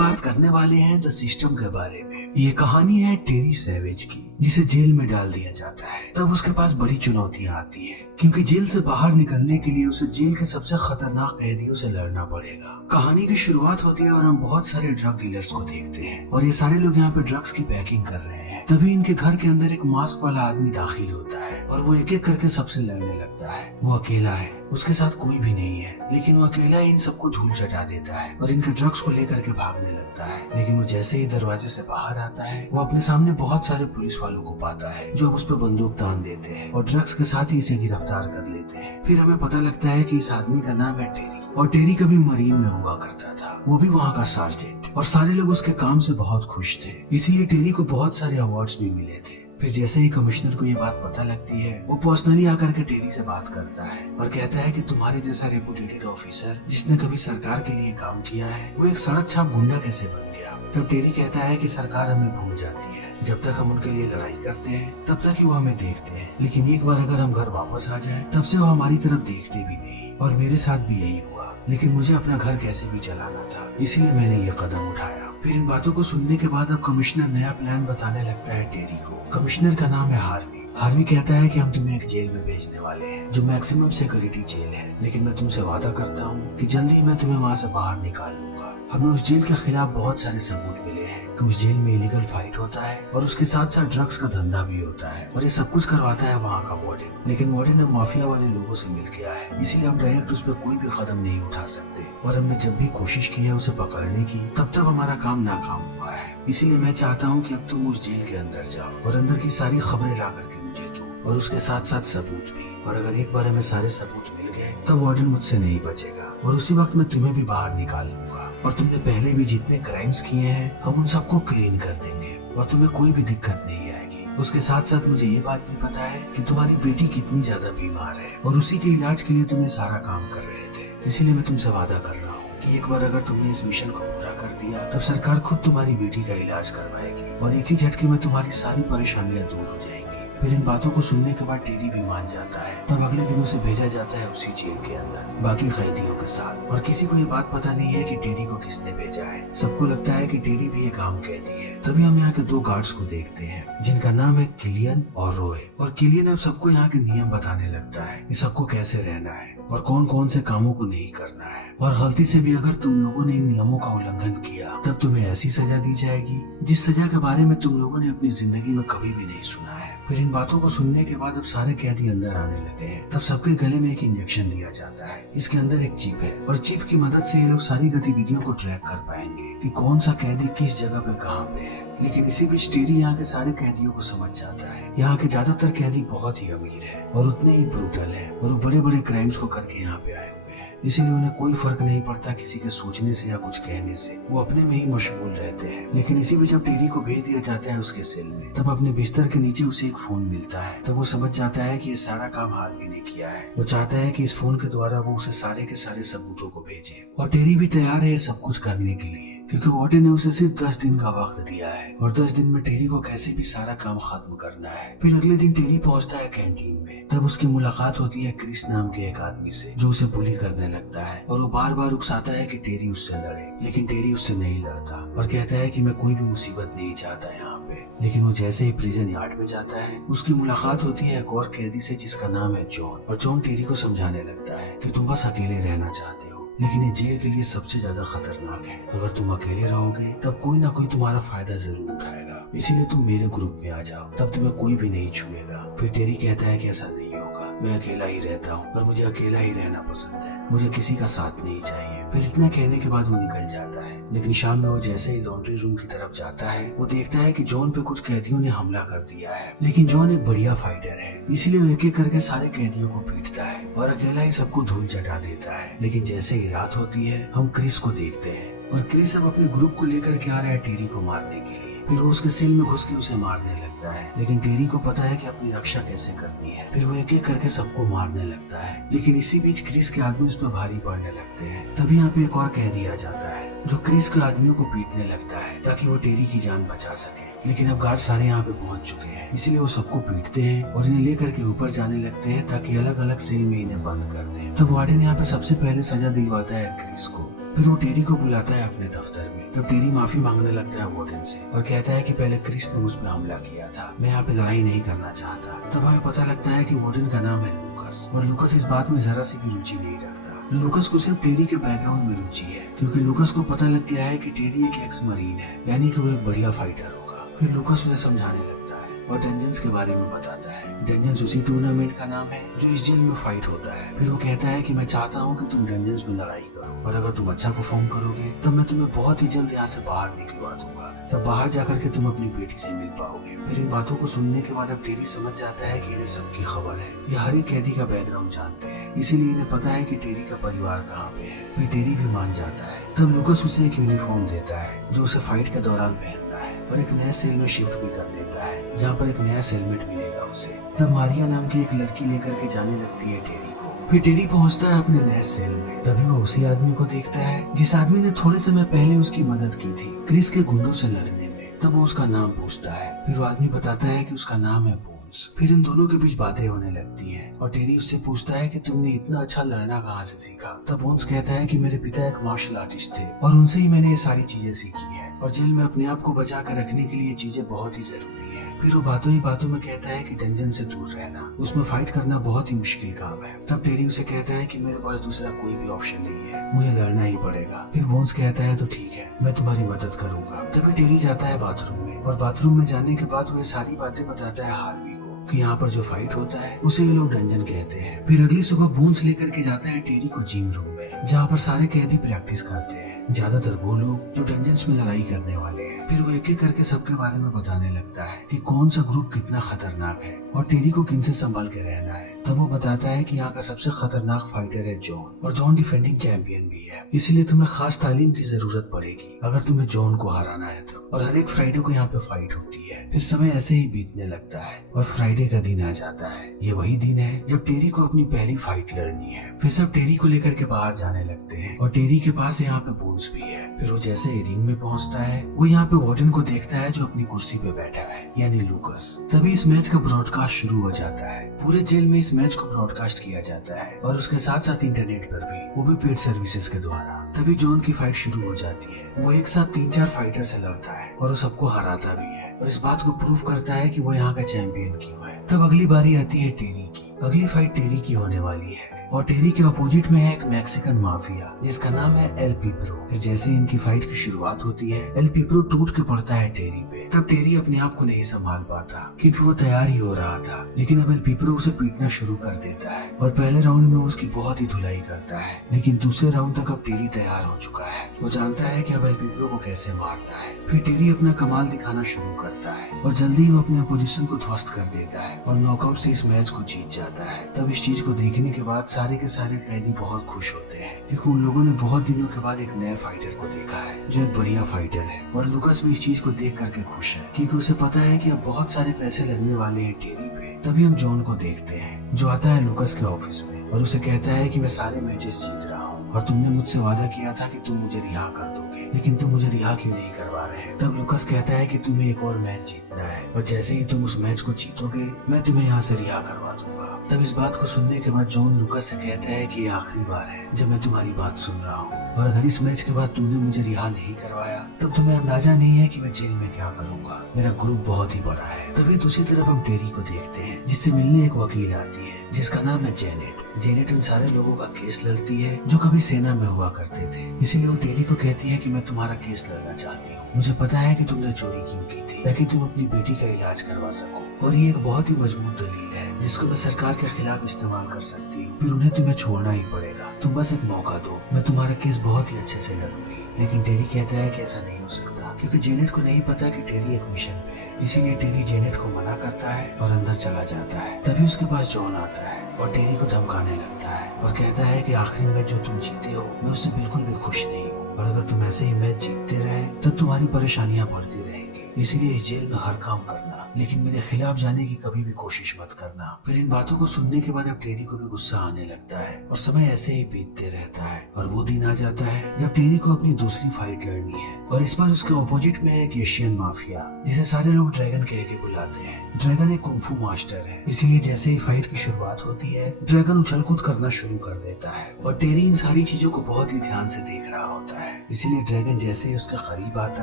बात करने वाले हैं द सिस्टम के बारे में। ये कहानी है टेरी सैवेज की, जिसे जेल में डाल दिया जाता है। तब उसके पास बड़ी चुनौतियां आती हैं, क्योंकि जेल से बाहर निकलने के लिए उसे जेल के सबसे खतरनाक कैदियों से लड़ना पड़ेगा। कहानी की शुरुआत होती है और हम बहुत सारे ड्रग डीलर्स को देखते हैं और ये सारे लोग यहाँ पे ड्रग्स की पैकिंग कर रहे हैं। तभी इनके घर के अंदर एक मास्क वाला आदमी दाखिल होता है और वो एक एक करके सबसे लड़ने लगता है। वो अकेला है, उसके साथ कोई भी नहीं है, लेकिन वो अकेला ही इन सबको धूल चटा देता है और इनके ड्रग्स को लेकर के भागने लगता है। लेकिन वो जैसे ही दरवाजे से बाहर आता है, वो अपने सामने बहुत सारे पुलिस वालों को पाता है जो अब उस पर बंदूक तान देते हैं और ड्रग्स के साथ ही इसे गिरफ्तार कर लेते हैं। फिर हमें पता लगता है कि इस आदमी का नाम है टेरी और टेरी कभी मरीन में हुआ करता था, वो भी वहाँ का सार्जेंट, और सारे लोग उसके काम से बहुत खुश थे। इसीलिए टेरी को बहुत सारे अवार्ड्स भी मिले थे। फिर जैसे ही कमिश्नर को ये बात पता लगती है, वो पर्सनली आकर के टेरी से बात करता है और कहता है कि तुम्हारे जैसा रेपुटेटेड ऑफिसर जिसने कभी सरकार के लिए काम किया है, वो एक सड़क छाप गुंडा कैसे बन गया। तब टेरी कहता है कि सरकार हमें भूल जाती है, जब तक हम उनके लिए लड़ाई करते हैं तब तक ही वो हमें देखते हैं, लेकिन एक बार अगर हम घर वापस आ जाए तब से वो हमारी तरफ देखते भी नहीं। और मेरे साथ भी यही हुआ, लेकिन मुझे अपना घर कैसे भी चलाना था, इसीलिए मैंने ये कदम उठाया। फिर इन बातों को सुनने के बाद अब कमिश्नर नया प्लान बताने लगता है टेरी को। कमिश्नर का नाम है हार्वी। हार्वी कहता है कि हम तुम्हें एक जेल में भेजने वाले हैं जो मैक्सिमम सिक्योरिटी जेल है, लेकिन मैं तुमसे वादा करता हूँ कि जल्दी ही मैं तुम्हें वहाँ से बाहर निकाल लूंगा। हमें उस जेल के खिलाफ बहुत सारे सबूत मिले हैं कि उस जेल में इलीगल फाइट होता है और उसके साथ साथ ड्रग्स का धंधा भी होता है, और ये सब कुछ करवाता है वहाँ का वार्डन। लेकिन वार्डन अब माफिया वाले लोगों से मिल गया है, इसीलिए हम डायरेक्ट उस पर कोई भी कदम नहीं उठा सकते, और हमने जब भी कोशिश की है उसे पकड़ने की, तब तक हमारा काम नाकाम हुआ है। इसीलिए मैं चाहता हूँ कि अब तुम उस जेल के अंदर जाओ और अंदर की सारी खबरें ला करके मुझे दो, और उसके साथ साथ सबूत भी। और अगर एक बार हमें सारे सबूत मिल गए तब वार्डन मुझसे नहीं बचेगा, और उसी वक्त मैं तुम्हें भी बाहर निकाल लूंगा, और तुमने पहले भी जितने क्राइम्स किए हैं हम उन सबको क्लीन कर देंगे और तुम्हें कोई भी दिक्कत नहीं आएगी। उसके साथ साथ मुझे ये बात भी पता है कि तुम्हारी बेटी कितनी ज्यादा बीमार है और उसी के इलाज के लिए तुम ये सारा काम कर रहे थे। इसीलिए मैं तुमसे वादा कर रहा हूँ कि एक बार अगर तुमने इस मिशन को पूरा कर दिया तब सरकार खुद तुम्हारी बेटी का इलाज करवाएगी और एक ही झटके में तुम्हारी सारी परेशानियां दूर हो जाएंगी। फिर इन बातों को सुनने के बाद टेरी भी मान जाता है। तब अगले दिन उसे भेजा जाता है उसी जेल के अंदर बाकी कैदियों के साथ, और किसी को ये बात पता नहीं है कि टेरी को किसने भेजा है। सबको लगता है कि टेरी भी एक आम कैदी है। तभी हम यहाँ के दो गार्ड्स को देखते हैं जिनका नाम है किलियन और रोए, और किलियन अब सबको यहाँ के नियम बताने लगता है कि सबको कैसे रहना है और कौन कौन से कामों को नहीं करना है, और गलती से भी अगर तुम लोगों ने इन नियमों का उल्लंघन किया तब तुम्हें ऐसी सजा दी जाएगी जिस सजा के बारे में तुम लोगों ने अपनी जिंदगी में कभी भी नहीं सुना है। फिर इन बातों को सुनने के बाद अब सारे कैदी अंदर आने लगते हैं। तब सबके गले में एक इंजेक्शन दिया जाता है। इसके अंदर एक चिप है और चिप की मदद से ये लोग सारी गतिविधियों को ट्रैक कर पाएंगे कि कौन सा कैदी किस जगह पे कहाँ पे है। लेकिन इसी बीच टेरी यहाँ के सारे कैदियों को समझ जाता है। यहाँ के ज्यादातर कैदी बहुत ही अमीर है और उतने ही ब्रूटल है, और वो बड़े बड़े क्राइम्स को करके यहाँ पे आए हुए हैं, इसीलिए उन्हें कोई फर्क नहीं पड़ता किसी के सोचने से या कुछ कहने से। वो अपने में ही मशगूल रहते हैं। लेकिन इसी बीच जब टेरी को भेज दिया जाता है उसके सेल में, तब अपने बिस्तर के नीचे उसे एक फोन मिलता है। तब वो समझ जाता है कि ये सारा काम हार्वी ने किया है। वो चाहता है कि इस फोन के द्वारा वो उसे सारे के सारे सबूतों को भेजे, और टेरी भी तैयार है ये सब कुछ करने के लिए, क्योंकि वार्डन ने उसे सिर्फ 10 दिन का वक्त दिया है और 10 दिन में टेरी को कैसे भी सारा काम खत्म करना है। फिर अगले दिन टेरी पहुंचता है कैंटीन में। तब उसकी मुलाकात होती है क्रिस नाम के एक आदमी से जो उसे बुली करने लगता है, और वो बार बार उकसाता है कि टेरी उससे लड़े, लेकिन टेरी उससे नहीं लड़ता और कहता है कि मैं कोई भी मुसीबत नहीं चाहता यहाँ पे। लेकिन वो जैसे ही प्रिजन यार्ड में जाता है उसकी मुलाकात होती है एक और कैदी से जिसका नाम है जॉन, और जॉन टेरी को समझाने लगता है कि तुम बस अकेले रहना चाहते हो, लेकिन ये जेल के लिए सबसे ज्यादा खतरनाक है। अगर तुम अकेले रहोगे तब कोई ना कोई तुम्हारा फायदा जरूर उठाएगा, इसीलिए तुम मेरे ग्रुप में आ जाओ, तब तुम्हें कोई भी नहीं छुएगा। फिर टेरी कहता है कि ऐसा नहीं होगा, मैं अकेला ही रहता हूँ और मुझे अकेला ही रहना पसंद है, मुझे किसी का साथ नहीं चाहिए। फिर इतना कहने के बाद वो निकल जाता है। लेकिन शाम में वो जैसे ही लॉन्ड्री रूम की तरफ जाता है, वो देखता है कि जॉन पे कुछ कैदियों ने हमला कर दिया है। लेकिन जॉन एक बढ़िया फाइटर है, इसीलिए वो एक एक करके सारे कैदियों को पीटता है और अकेला ही सबको धूल चटा देता है। लेकिन जैसे ही रात होती है हम क्रिस को देखते हैं, और क्रिस अब अपने ग्रुप को लेकर के आ रहा है टेरी को मारने के लिए। फिर वो उसके सेल में घुस के उसे मारने लगता है, लेकिन टेरी को पता है कि अपनी रक्षा कैसे करनी है। फिर वो एक एक करके सबको मारने लगता है। लेकिन इसी बीच क्रिस के आदमी उस पर भारी पड़ने लगते हैं। तभी यहाँ पे एक और कैदी आ जाता है जो क्रिस के आदमियों को पीटने लगता है ताकि वो टेरी की जान बचा सके। लेकिन अब गार्ड सारे यहाँ पे पहुंच चुके हैं, इसीलिए वो सबको पीटते हैं और इन्हें लेकर के ऊपर जाने लगते हैं ताकि अलग अलग सेल में इन्हें बंद कर दें। तब वार्डन यहाँ पे सबसे पहले सजा दिलवाता है क्रिस को। फिर वो टेरी को बुलाता है अपने दफ्तर में तब टेरी माफी मांगने लगता है वार्डन से और कहता है कि पहले क्रिस ने मुझ पे हमला किया था, मैं यहाँ पे लड़ाई नहीं करना चाहता। तब हमें पता लगता है कि वार्डन का नाम है लूकस और लूकस इस बात में जरा सी भी रुचि नहीं रखता। लूकस को सिर्फ टेरी के बैकग्राउंड में रुचि है, क्योंकि लूकस को पता लग गया है कि टेरी एक एक्स मरीन है, यानी कि वो एक बढ़िया फाइटर होगा। फिर लूकस उन्हें समझाने लगता है और डेंजन्स के बारे में बताता है। डेंजन्स उसी टूर्नामेंट का नाम है जो इस जेल में फाइट होता है। फिर वो कहता है कि मैं चाहता हूँ कि तुम डेंजन्स में लड़ाई करो और अगर तुम अच्छा परफॉर्म करोगे तब मैं तुम्हें बहुत ही जल्द यहाँ से बाहर निकलवा दूंगा, तब बाहर जाकर के तुम अपनी बेटी से मिल पाओगे। फिर इन बातों को सुनने के बाद अब टेरी समझ जाता है कि इन्हें सबकी खबर है, ये हर एक कैदी का बैकग्राउंड जानते हैं, इसीलिए इन्हें पता है कि टेरी का परिवार कहाँ पे है। फिर टेरी भी मान जाता है। तब लूकस उसे एक यूनिफॉर्म देता है जो उसे फाइट के दौरान पहनना है और एक नया सेल में शिफ्ट भी कर देता है जहाँ पर एक नया सेलमेट मिलेगा उसे। तब मारिया नाम की एक लड़की लेकर के जाने लगती है टेरी को। फिर टेरी पहुंचता है अपने नए सेल में। तभी वो उसी आदमी को देखता है जिस आदमी ने थोड़े समय पहले उसकी मदद की थी क्रिस के गुंडों से लड़ने में। तब वो उसका नाम पूछता है। फिर वो आदमी बताता है कि उसका नाम है बोन्स। फिर इन दोनों के बीच बातें होने लगती हैं और टेरी उससे पूछता है कि तुमने इतना अच्छा लड़ना कहाँ से सीखा। तब बोन्स कहता है कि मेरे पिता एक मार्शल आर्टिस्ट थे और उनसे ही मैंने ये सारी चीजें सीखी है और जेल में अपने आप को बचा कर रखने के लिए ये चीजें बहुत ही जरूरी है। फिर वो बातों ही बातों में कहता है कि डेंजन से दूर रहना, उसमें फाइट करना बहुत ही मुश्किल काम है। तब टेरी उसे कहता है कि मेरे पास दूसरा कोई भी ऑप्शन नहीं है, मुझे लड़ना ही पड़ेगा। फिर बोन्स कहता है तो ठीक है, मैं तुम्हारी मदद करूंगा। तभी टेरी जाता है बाथरूम में और बाथरूम में जाने के बाद वो ये सारी बातें बताता है हार्वी को कि यहाँ पर जो फाइट होता है उसे ये लोग डंजन कहते हैं। फिर अगली सुबह बोन्स लेकर के जाता है टेरी को जिम रूम में जहाँ पर सारे कैदी प्रैक्टिस करते हैं, ज्यादातर वो लोग जो डंजन्स में लड़ाई करने वाले हैं। फिर वो एक एक करके सबके बारे में बताने लगता है कि कौन सा ग्रुप कितना खतरनाक है और टेरी को किनसे संभाल के रहना है। तब वो बताता है कि यहाँ का सबसे खतरनाक फाइटर है जॉन और जॉन डिफेंडिंग चैंपियन भी है, इसलिए तुम्हें खास तालीम की जरूरत पड़ेगी अगर तुम्हें जॉन को हराना है तो। और हर एक फ्राइडे को यहाँ पे फाइट होती है। फिर समय ऐसे ही बीतने लगता है और फ्राइडे का दिन आ जाता है। ये वही दिन है जब टेरी को अपनी पहली फाइट लड़नी है। फिर सब टेरी को लेकर के बाहर जाने लगते हैं और टेरी के पास यहाँ पे बोन्स भी है। फिर वो जैसे ही रिंग में पहुंचता है वो यहाँ पे वार्डन को देखता है जो अपनी कुर्सी पे बैठा है, यानी लूकस। तभी इस मैच का ब्रॉडकास्ट शुरू हो जाता है। पूरे जेल में इस मैच को ब्रॉडकास्ट किया जाता है और उसके साथ साथ इंटरनेट पर भी, वो भी पेड सर्विसेज के द्वारा। तभी जॉन की फाइट शुरू हो जाती है। वो एक साथ 3-4 फाइटर से लड़ता है और वो सबको हराता भी है और इस बात को प्रूव करता है कि वो यहाँ का चैंपियन क्यों है। तब अगली बारी आती है टेरी की। अगली फाइट टेरी की होने वाली है और टेरी के अपोजिट में है एक मैक्सिकन माफिया जिसका नाम है एल पिप्रो। फिर जैसे इनकी फाइट की शुरुआत होती है एल पिप्रो टूट के पड़ता है टेरी पे। तब टेरी अपने आप को नहीं संभाल पाता क्योंकि वो तैयार ही हो रहा था, लेकिन अब एल पिप्रो उसे पीटना शुरू कर देता है और पहले राउंड में उसकी बहुत ही धुलाई करता है, लेकिन दूसरे राउंड तक अब टेरी तैयार हो चुका है। वो जानता है कि अब एल पिप्रो को कैसे मारना है। फिर टेरी अपना कमाल दिखाना शुरू करता है और जल्दी ही वो अपने अपोजिशन को ध्वस्त कर देता है और नॉकआउट से इस मैच को जीत जाता है। तब इस चीज को देखने के बाद सारे के सारे कैदी बहुत खुश होते हैं क्योंकि उन लोगों ने बहुत दिनों के बाद एक नए फाइटर को देखा है जो एक बढ़िया फाइटर है। और लूकस भी इस चीज को देख करके खुश है क्योंकि उसे पता है कि अब बहुत सारे पैसे लगने वाले हैं टेरी पे। तभी हम जॉन को देखते हैं जो आता है लूकस के ऑफिस में और उसे कहता है कि मैं सारे मैचेस जीत रहा हूँ और तुमने मुझसे वादा किया था कि तुम मुझे रिहा कर दोगे, लेकिन तुम मुझे रिहा क्यों नहीं करवा रहे। तब लूकस कहता है कि तुम्हें एक और मैच जीतना है और जैसे ही तुम उस मैच को जीतोगे मैं तुम्हें यहाँ से रिहा करवा दूंगा। तब इस बात को सुनने के बाद जॉन लूकस से कहता है कि ये आखिरी बार है जब मैं तुम्हारी बात सुन रहा हूँ और अगर इस मैच के बाद तुमने मुझे रिहा नहीं करवाया तब तुम्हें अंदाजा नहीं है कि मैं जेल में क्या करूंगा। मेरा ग्रुप बहुत ही बड़ा है। तभी दूसरी तरफ हम टेरी को देखते हैं जिससे मिलने एक वकील आती है जिसका नाम है जेनेट। जेनेट उन सारे लोगों का केस लड़ती है जो कभी सेना में हुआ करते थे, इसीलिए वो टेरी को कहती है कि मैं तुम्हारा केस लड़ना चाहती हूँ। मुझे पता है कि तुमने चोरी क्यों की थी ताकि तुम अपनी बेटी का इलाज करवा सको और ये एक बहुत ही मजबूत दलील है जिसको मैं सरकार के खिलाफ इस्तेमाल कर सकती हूँ। फिर उन्हें तुम्हें छोड़ना ही पड़ेगा, तुम बस एक मौका दो, मैं तुम्हारा केस बहुत ही अच्छे से लड़ूंगी। लेकिन टेरी कहता है कि ऐसा नहीं हो सकता क्योंकि जेनेट को नहीं पता कि टेरी एक मिशन पे है, इसीलिए टेरी जेनेट को मना करता है और अंदर चला जाता है। तभी उसके पास जॉन आता है और टेरी को धमकाने लगता है और कहता है कि आखिरी मैच जो तुम जीते हो मैं उससे बिल्कुल भी खुश नहीं हूँ और अगर तुम ऐसे ही मैच जीतते रहे तब तुम्हारी परेशानियां बढ़ती रहेंगी, इसीलिए इस जेल में हर काम करना लेकिन मेरे खिलाफ जाने की कभी भी कोशिश मत करना। फिर इन बातों को सुनने के बाद अब टेरी को भी गुस्सा आने लगता है और समय ऐसे ही बीतते रहता है और वो दिन आ जाता है जब टेरी को अपनी दूसरी फाइट लड़नी है और इस बार उसके ऑपोजिट में है एक एशियन माफिया जिसे सारे लोग ड्रैगन कह के बुलाते हैं। ड्रैगन एक कुंफू मास्टर है, इसीलिए जैसे ही फाइट की शुरुआत होती है ड्रैगन उछल कूद करना शुरू कर देता है और टेरी इन सारी चीजों को बहुत ही ध्यान से देख रहा होता है। इसीलिए ड्रैगन जैसे ही उसके करीब आता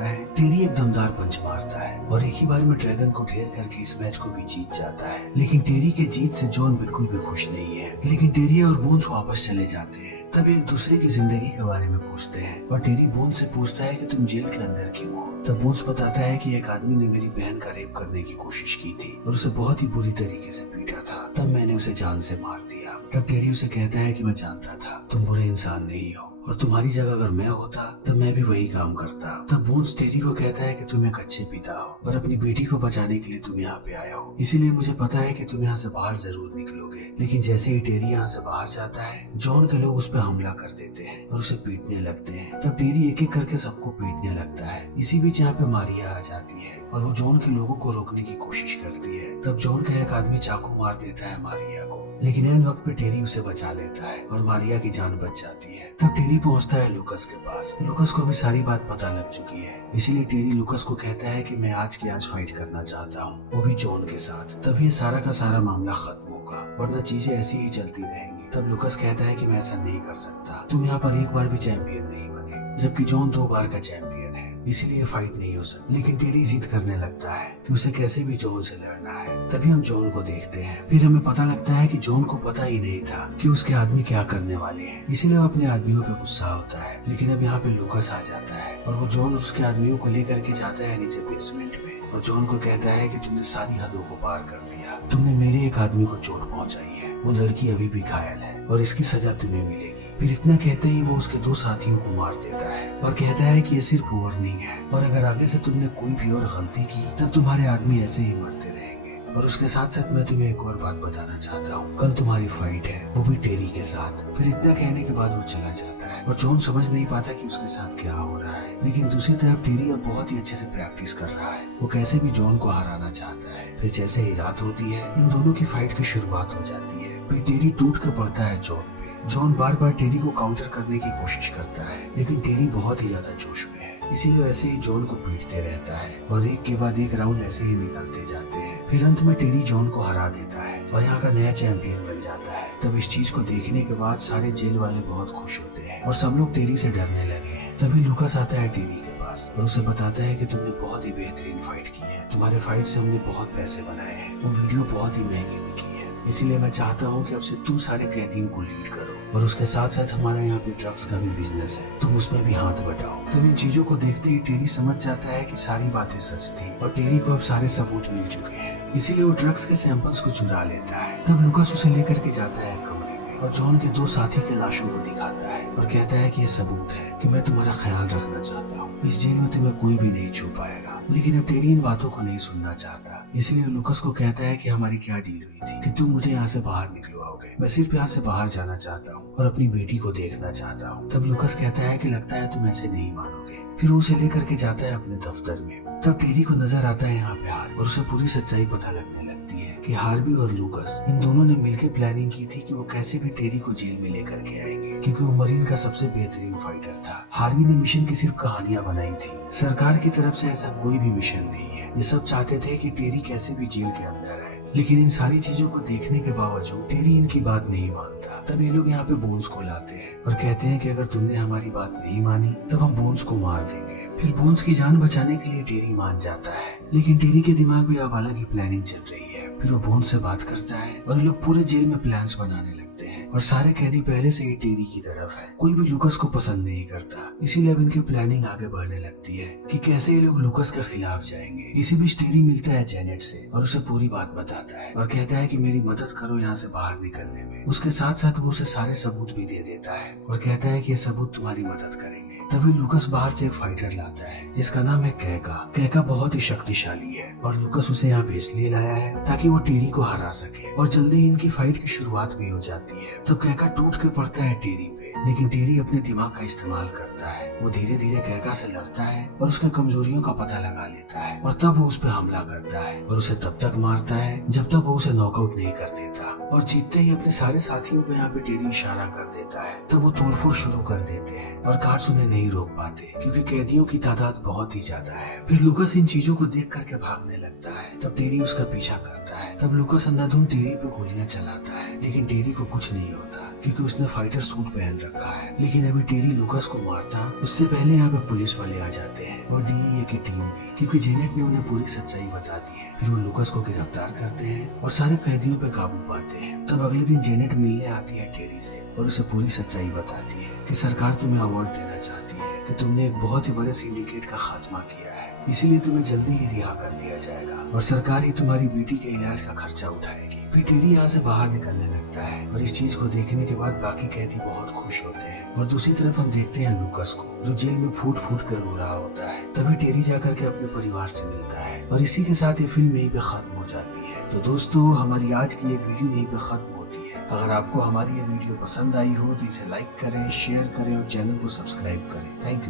है टेरी एक दमदार पंच मारता है और एक ही बार में ड्रैगन को ढेर करके इस मैच को भी जीत जाता है। लेकिन टेरी के जीत से जॉन बिल्कुल भी खुश नहीं है। लेकिन टेरी और बोन्स वापस चले जाते हैं। तब एक दूसरे की जिंदगी के बारे में पूछते हैं और टेरी बोन्स से पूछता है कि तुम जेल के अंदर क्यों हो। तब बोन्स बताता है कि एक आदमी ने मेरी बहन का रेप करने की कोशिश की थी और उसे बहुत ही बुरी तरीके से पीटा था, तब मैंने उसे जान से मार दिया। तब टेरी उसे कहता है कि मैं जानता था तुम बुरे इंसान नहीं हो और तुम्हारी जगह अगर मैं होता तब मैं भी वही काम करता। तब बोन्स टेरी को कहता है कि तुम एक अच्छे पिता हो और अपनी बेटी को बचाने के लिए तुम यहाँ पे आए हो, इसीलिए मुझे पता है कि तुम यहाँ से बाहर जरूर निकलोगे। लेकिन जैसे ही टेरी यहाँ से बाहर जाता है जॉन के लोग उस पर हमला कर देते हैं और उसे पीटने लगते हैं। तब टेरी एक एक करके सबको पीटने लगता है। इसी बीच यहाँ पे मारिया आ जाती है और वो जॉन के लोगों को रोकने की कोशिश करती है। तब जॉन का एक आदमी चाकू मार देता है मारिया को, लेकिन ऐन वक्त पे टेरी उसे बचा लेता है और मारिया की जान बच जाती है। तब टेरी पहुंचता है लूकस के पास। लूकस को भी सारी बात पता लग चुकी है, इसीलिए टेरी लूकस को कहता है कि मैं आज की आज फाइट करना चाहता हूँ, वो भी जॉन के साथ। तब ये सारा का सारा मामला खत्म होगा, वरना चीजें ऐसी ही चलती रहेंगी। तब लूकस कहता है कि मैं ऐसा नहीं कर सकता, तुम यहाँ पर एक बार भी चैंपियन नहीं बने, जबकि जॉन 2 बार का चैंपियन है, इसीलिए फाइट नहीं हो सकती। लेकिन टेरी जिद करने लगता है कि उसे कैसे भी जॉन से लड़ना है। तभी हम जॉन को देखते हैं। फिर हमें पता लगता है कि जॉन को पता ही नहीं था कि उसके आदमी क्या करने वाले हैं, इसीलिए वो अपने आदमियों पे गुस्सा होता है। लेकिन अब यहाँ पे लूकस आ जाता है और वो जॉन और उसके आदमियों को लेकर के जाता है नीचे बेसमेंट में और जॉन को कहता है कि तुमने सारी हदों को पार कर दिया, तुमने मेरे एक आदमी को चोट पहुंचाई है, वो लड़की अभी भी घायल है और इसकी सजा तुम्हें मिलेगी। फिर इतना कहते ही वो उसके 2 साथियों को मार देता है और कहता है कि ये सिर्फ वार्निंग है और अगर आगे से तुमने कोई भी और गलती की तब तुम्हारे आदमी ऐसे ही मरते रहेंगे। और उसके साथ साथ मैं तुम्हें एक और बात बताना चाहता हूँ, कल तुम्हारी फाइट है, वो भी टेरी के साथ। फिर इतना कहने के बाद वो चला जाता है और जॉन समझ नहीं पाता कि उसके साथ क्या हो रहा है। लेकिन दूसरी तरफ टेरी अब बहुत ही अच्छे से प्रैक्टिस कर रहा है, वो कैसे भी जॉन को हराना चाहता है। फिर जैसे ही रात होती है इन दोनों की फाइट की शुरुआत हो जाती है। फिर टेरी टूट कर पड़ता है जॉन पे। जॉन बार बार टेरी को काउंटर करने की कोशिश करता है, लेकिन टेरी बहुत ही ज्यादा जोश में है, इसीलिए ऐसे ही जॉन को पीटते रहता है और एक के बाद एक राउंड ऐसे ही निकलते जाते हैं। फिर अंत में टेरी जॉन को हरा देता है और यहाँ का नया चैंपियन बन जाता है। तब इस चीज को देखने के बाद सारे जेल वाले बहुत खुश होते हैं और सब लोग टेरी से डरने लगे हैं। तभी लूकस आता है टेरी के पास और उसे बताता है कि तुमने बहुत ही बेहतरीन फाइट की है, तुम्हारे फाइट से हमने बहुत पैसे बनाए हैं, वो वीडियो बहुत ही महंगी बिकी है, इसीलिए मैं चाहता हूँ कि अब से तुम सारे कैदियों को लीड करो और उसके साथ साथ हमारा यहाँ पे ड्रग्स का भी बिजनेस है, तुम उसमें भी हाथ बटाओ। तब इन चीजों को देखते ही टेरी समझ जाता है कि सारी बातें सच थी और टेरी को अब सारे सबूत मिल चुके हैं, इसीलिए वो ड्रग्स के सैंपल्स को चुरा लेता है। तब लूकस उसे लेकर के जाता है कमरे में और जॉन के 2 साथी के लाशों को दिखाता है और कहता है कि ये सबूत है कि मैं तुम्हारा ख्याल रखना चाहता हूँ, इस जेल में तुम्हें कोई भी नहीं छू पाएगा। लेकिन अब टेरी इन बातों को नहीं सुनना चाहता, इसलिए लूकस को कहता है कि हमारी क्या डील हुई थी कि तुम मुझे यहाँ से बाहर निकलवाओगे, मैं सिर्फ यहाँ से बाहर जाना चाहता हूँ और अपनी बेटी को देखना चाहता हूँ। तब लूकस कहता है कि लगता है तुम ऐसे नहीं मानोगे। फिर उसे लेकर के जाता है अपने दफ्तर में। तब टेरी को नजर आता है यहाँ पे हार और उसे पूरी सच्चाई पता लगने लगती है कि हार्वी और लूकस इन दोनों ने मिलकर प्लानिंग की थी कि वो कैसे भी टेरी को जेल में लेकर के आएंगे, क्योंकि वो मरीन का सबसे बेहतरीन फाइटर था। हार्वी ने मिशन की सिर्फ कहानियां बनाई थी, सरकार की तरफ से ऐसा कोई भी मिशन नहीं है। ये सब चाहते थे कि टेरी कैसे भी जेल के अंदर आए, लेकिन इन सारी चीजों को देखने के बावजूद टेरी इनकी बात नहीं मानता। तब ये लोग यहाँ पे बोन्स को लाते हैं और कहते हैं कि अगर तुमने हमारी बात नहीं मानी तब हम बोन्स को मार देंगे। फिर बोन्स की जान बचाने के लिए टेरी मान जाता है, लेकिन टेरी के दिमाग में अब अलग ही प्लानिंग चल रही है। फिर वो बोन्स से बात करता है और ये लोग पूरे जेल में प्लान्स बनाने लगते हैं और सारे कैदी पहले से ही टेरी की तरफ है, कोई भी लूकस को पसंद नहीं करता, इसीलिए अब इनकी प्लानिंग आगे बढ़ने लगती है कि कैसे ये लोग लूकस के खिलाफ जाएंगे। इसी बीच टेरी मिलता है जेनेट से और उसे पूरी बात बताता है और कहता है कि मेरी मदद करो यहाँ से बाहर निकलने में। उसके साथ साथ वो उसे सारे सबूत भी दे देता है और कहता है कि ये सबूत तुम्हारी मदद करेंगे। तभी लूकस बाहर से एक फाइटर लाता है जिसका नाम है कैका। कैका बहुत ही शक्तिशाली है और लूकस उसे यहाँ पे इसलिए लाया है ताकि वो टेरी को हरा सके और जल्दी इनकी फाइट की शुरुआत भी हो जाती है। तब कैका टूट के पड़ता है टेरी पे लेकिन टेरी अपने दिमाग का इस्तेमाल करता है। वो धीरे धीरे कैका से लड़ता है और उसके कमजोरियों का पता लगा लेता है और तब वो उस पर हमला करता है और उसे तब तक मारता है जब तक वो उसे नॉकआउट नहीं कर देता। और जीतते ही अपने सारे साथियों को यहाँ पे टेरी इशारा कर देता है। तब वो तोड़फोड़ शुरू कर देते हैं और गार्ड्स उन्हें नहीं रोक पाते क्योंकि कैदियों की तादाद बहुत ही ज्यादा है। फिर लूकास इन चीजों को देख करके भागने लगता है। तब टेरी उसका पीछा करता है। तब लूकास अंधाधुंध टेरी पे गोलियां चलाता है, लेकिन टेरी को कुछ नहीं होता क्योंकि उसने फाइटर सूट पहन रखा है। लेकिन अभी टेरी लूकास को मारता उससे पहले यहाँ पे पुलिस वाले आ जाते हैं और DEA की टीम भी, क्योंकि जेनेट ने उन्हें पूरी सच्चाई बता दी है। फिर वो लूकास को गिरफ्तार करते हैं और सारे कैदियों पे काबू पाते हैं। तब अगले दिन जेनेट मिलने आती है टेरी से और उसे पूरी सच्चाई बताती है कि सरकार तुम्हें अवार्ड देना चाहती है कि तुमने एक बहुत ही बड़े सिंडिकेट का खात्मा किया है, इसीलिए तुम्हें जल्दी ही रिहा कर दिया जाएगा और सरकार ही तुम्हारी बेटी के इलाज का खर्चा उठाएगी। फिर टेरी यहाँ से बाहर निकलने लगता है और इस चीज को देखने के बाद बाकी कैदी बहुत खुश होते हैं। और दूसरी तरफ हम देखते हैं लूकास को जो जेल में फूट फूट कर रो रहा होता है। तभी टेरी जाकर के अपने परिवार से मिलता है और इसी के साथ ये फिल्म यहीं पे खत्म हो जाती है। तो दोस्तों, हमारी आज की ये वीडियो यहीं पे खत्म होती है। अगर आपको हमारी ये वीडियो पसंद आई हो तो इसे लाइक करें, शेयर करें और चैनल को सब्सक्राइब करें। Thank you.